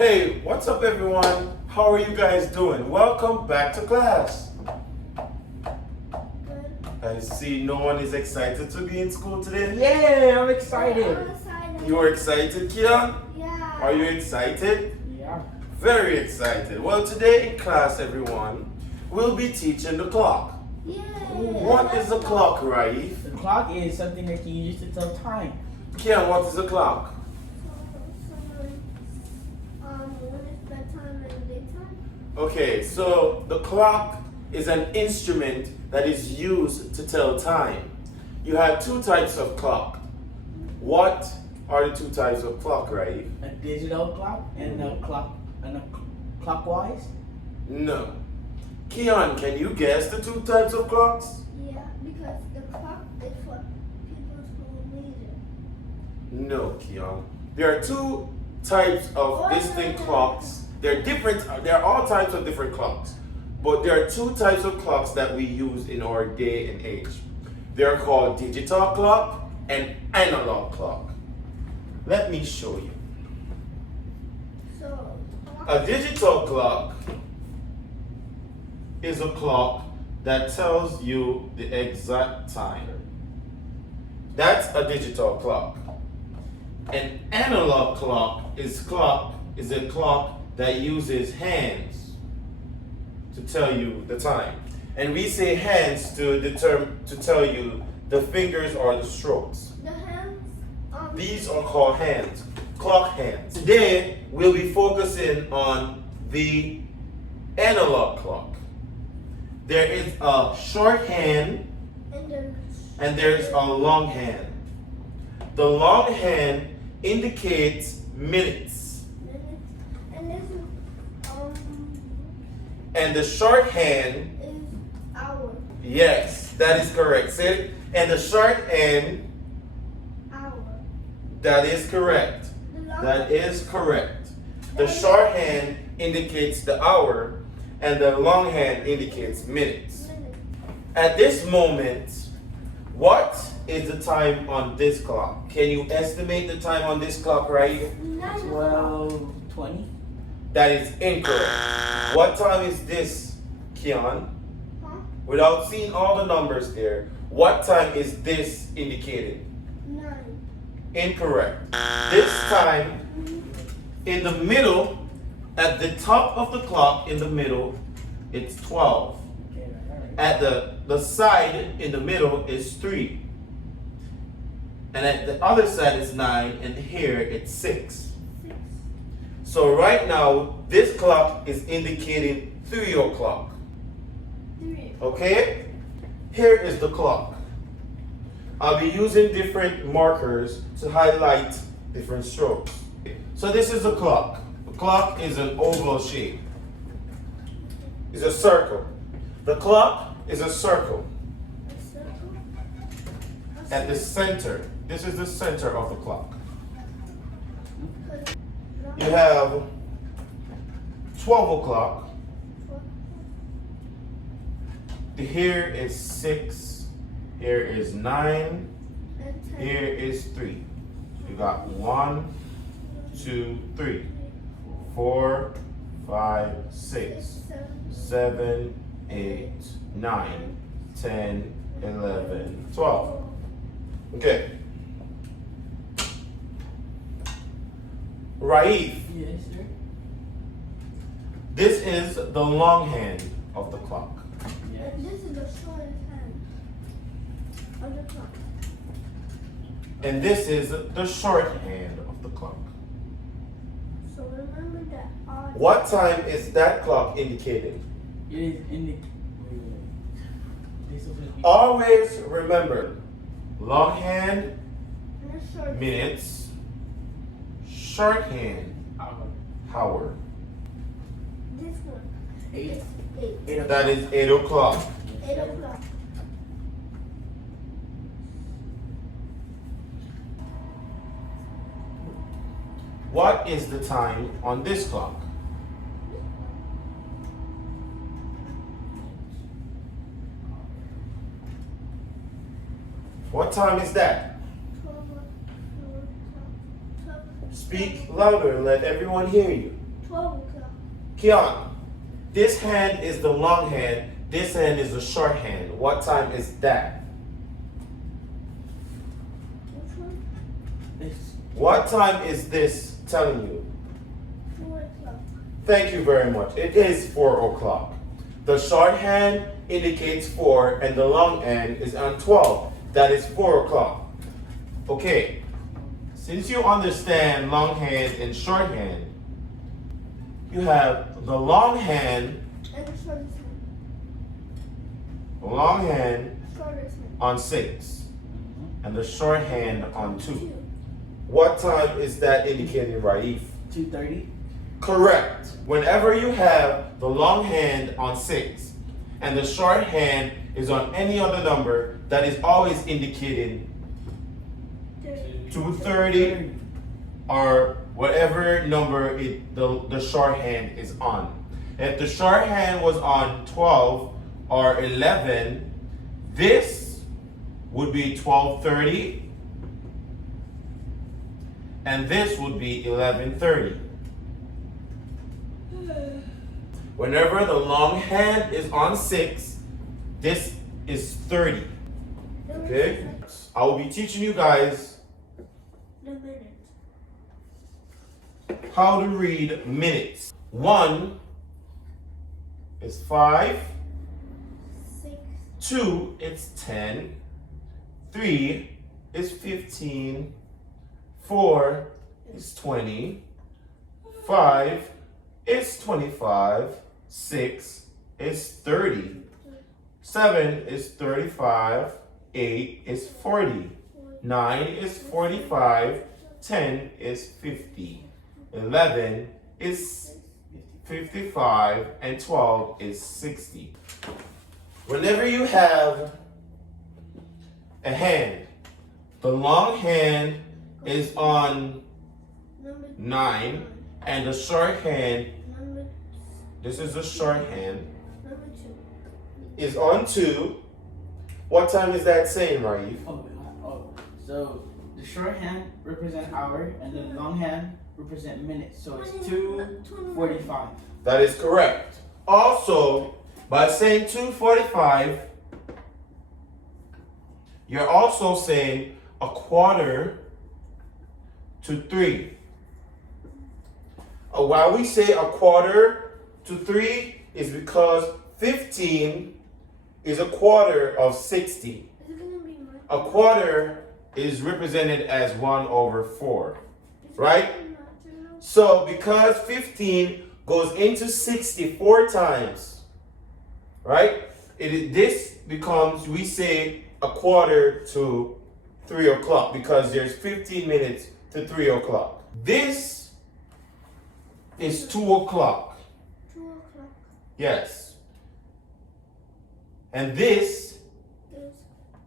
Hey, what's up everyone? How are you guys doing? Welcome back to class. I see no one is excited to be in school today. Yeah, I'm excited. I'm excited. You are excited, Keon? Yeah. Are you excited? Yeah. Very excited. Well, today in class, everyone, we'll be teaching the clock. Yeah. What is the clock, Raif? The clock is something that you use to tell time. Keon, what is the clock? When it's bedtime and daytime. Okay, so the clock is an instrument that is used to tell time. You have two types of clock. What are the two types of clock, Raif? A digital clock and a clockwise. No. Keon, can you guess the two types of clocks? Yeah, because the clock is for people who need it. No, Keon. There are two types of distinct clocks. They're different. There are all types of different clocks. But there are two types of clocks that we use in our day and age. They're called digital clock and analog clock. Let me show you. So, A digital clock is a clock that tells you the exact time. That's a digital clock. An analog clock is a clock that uses hands to tell you the time. And we say hands to tell you the fingers or the strokes. the hands. These are called hands, clock hands. Today we'll be focusing on the analog clock. There is a short hand and there's a long hand. The long hand indicates minutes, And this is and the short hand, is hour. yes, that is correct. Say it. And the short hand, Hour. that is correct. The long That is correct. The short hand indicates the hour, and the long hand indicates minutes. minute. At this moment, what is the time on this clock? Can you estimate the time on this clock right here? 9 o'clock. 12:20. That is incorrect. What time is this, Keon? Huh? Without seeing all the numbers there, what time is this indicated? 9. Incorrect. This time, in the middle, at the top of the clock, in the middle, it's 12. Okay, all right. At the side, in the middle, is 3. And at the other side, it's 9, and here, it's 6. 6. So right now, this clock is indicating 3 o'clock. 3. Okay? Here is the clock. I'll be using different markers to highlight different strokes. So this is the clock. The clock is an oval shape. It's a circle. The clock is a circle A circle. at the center. This is the center of the clock. You have 12 o'clock. Here is 6. Here is 9. Here is 3. You got 1, 2, 3, 4, 5, 6, 7, 8, 9, 10, 11, 12. Okay. Raif, Yes, sir. this is the long hand of the clock. Yes. And this is the shortest hand of the clock. And this is the short hand of the clock. So remember that odd. What time is that clock indicating? It is in the. This is supposed to be. Always remember, long hand, And a short. minutes, short hand, Hour. hour. This one. 8. It's 8. 8 That is 8 o'clock. 8 o'clock. What is the time on this clock? What time is that? 12 Speak louder and let everyone hear you. 12 o'clock. Keon, this hand is the long hand, this hand is the short hand. What time is that? Which one? This. What time is this telling you? 4 o'clock. Thank you very much. It is 4 o'clock. The short hand indicates 4 and the long hand is on 12. That is 4 o'clock. Okay. Since you understand long hand and short hand, you have the long hand, And the shortest hand. long hand Shortest hand. on 6 and the short hand on 2. 2. What time is that indicating, Raif? 2:30. Correct. Whenever you have the long hand on 6 and the short hand is on any other number, that is always indicating 2:30 or whatever number the short hand is on. If the short hand was on 12 or 11, this would be 12:30 and this would be 11:30. Whenever the long hand is on 6, this is 30. Okay? I will be teaching you guys The minute. how to read minutes. 1 is 5, 6. 2 is 10, 3 is 15, 4 is 20, 5 is 25, 6 is 30, 7 is 35, 8 is 40, 9 is 45, 10 is 50, 11 is 55, and 12 is 60. Whenever you have a hand, the long hand is on Number 9 and the short hand, Number, this is the short hand, number 2. is on 2. What time is that saying, Raif? So the short hand represent hour and the long hand represent minutes. So it's 2:45. That is correct. Also, by saying 2:45, you're also saying a quarter to 3. Why we say a quarter to 3 is because 15 is a quarter of 60. Is it gonna be mine? A quarter is represented as 1/4, right? So because 15 goes into 64 times, right? This becomes, we say, a quarter to 3 o'clock because there's 15 minutes to 3 o'clock. This is 2 o'clock. 2 o'clock. Yes. And this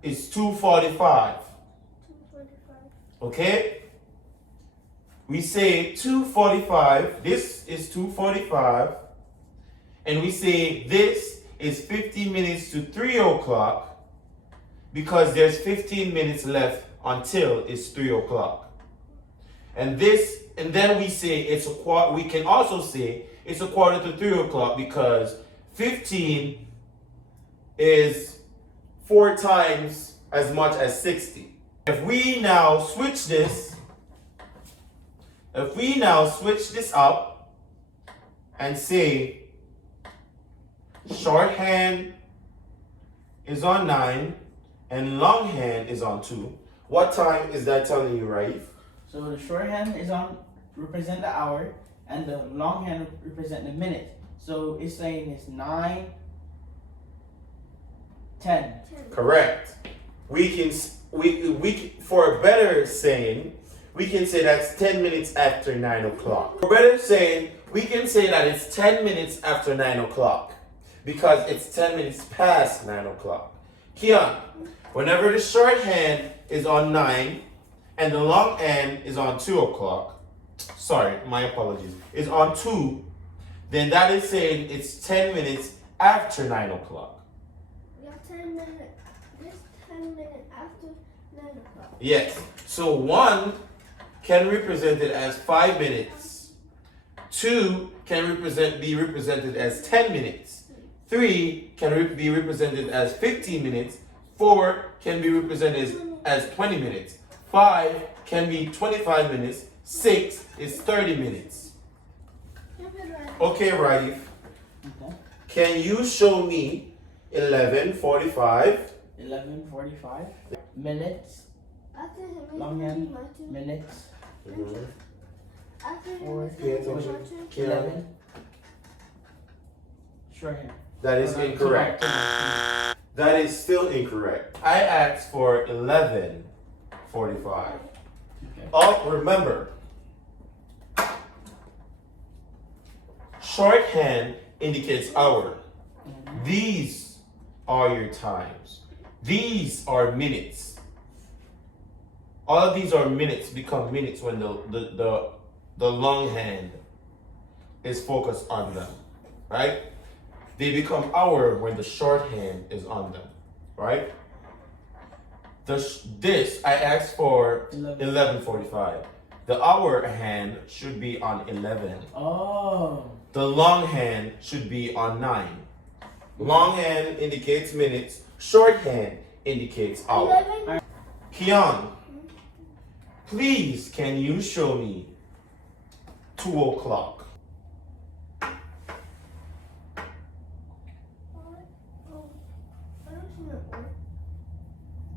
Is is 2:45. 2:45. Okay? We say 2:45. This is 2:45. And we say this is 15 minutes to 3 o'clock because there's 15 minutes left until it's 3 o'clock. And then we say it's a quarter. We can also say it's a quarter to 3 o'clock because 15 is 4 times as much as 60. If we now switch this up and say shorthand is on 9 and longhand is on 2, what time is that telling you, Raif? So the short hand is on represent the hour and the long hand represent the minute. So it's saying it's 9, 10. 10. Correct. We can for a better saying, we can say that's 10 minutes after 9 o'clock. For better saying, we can say that it's 10 minutes after 9 o'clock because it's 10 minutes past 9 o'clock. Keon, whenever the shorthand is on 9 and the long hand is on 2 o'clock, sorry, my apologies, is on 2, then that is saying it's 10 minutes after 9 o'clock. We have 10 minutes. This 10 minutes after 9 o'clock. Yes. So 1 can represent it as 5 minutes. 2 can be represented as 10 minutes. 3 can be represented as 15 minutes. 4 can be represented as 20 minutes. 5 can be 25 minutes. 6 is 30 minutes. Okay, Raif. Okay. Can you show me 11:45? 11:45 minutes. After Longhand. my turn. Minutes. After Four. Pay attention. my turn. Keon. 11. Shorthand. That is incorrect. That is still incorrect. I asked for 11:45. Okay. Oh, remember, shorthand indicates hour. These are your times. These are minutes. All of these are minutes become minutes when the longhand is focused on them, right? They become hour when the shorthand is on them, right? This I asked for 11:45. The hour hand should be on 11. Oh. The long hand should be on 9. Long hand indicates minutes. Short hand indicates hour. 11. Keon, please can you show me 2 o'clock? Oh, I don't see that one.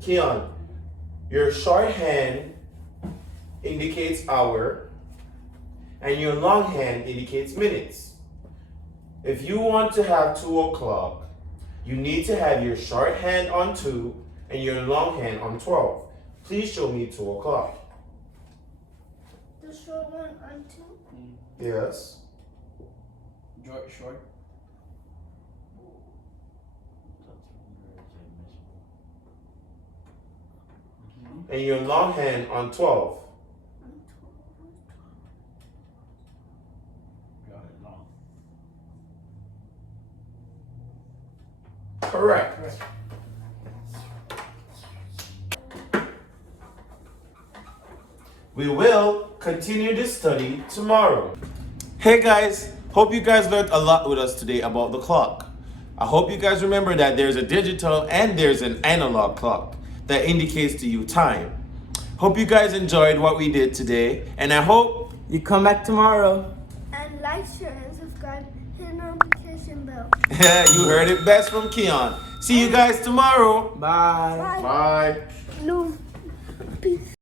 Keon, your short hand indicates hour and your long hand indicates minutes. If you want to have 2 o'clock, you need to have your short hand on 2 and your long hand on 12. Please show me 2 o'clock. The short one on 2. Yes. Short. And your long hand on 12. Correct. We will continue this study tomorrow. Hey guys, hope you guys learned a lot with us today about the clock. I hope you guys remember that there's a digital and there's an analog clock that indicates to you time. Hope you guys enjoyed what we did today, and I hope You come back tomorrow. And like, share, and subscribe. Hit the notification bell. you heard it best from Keon. See you guys tomorrow. Bye. Bye. Bye. No. Peace.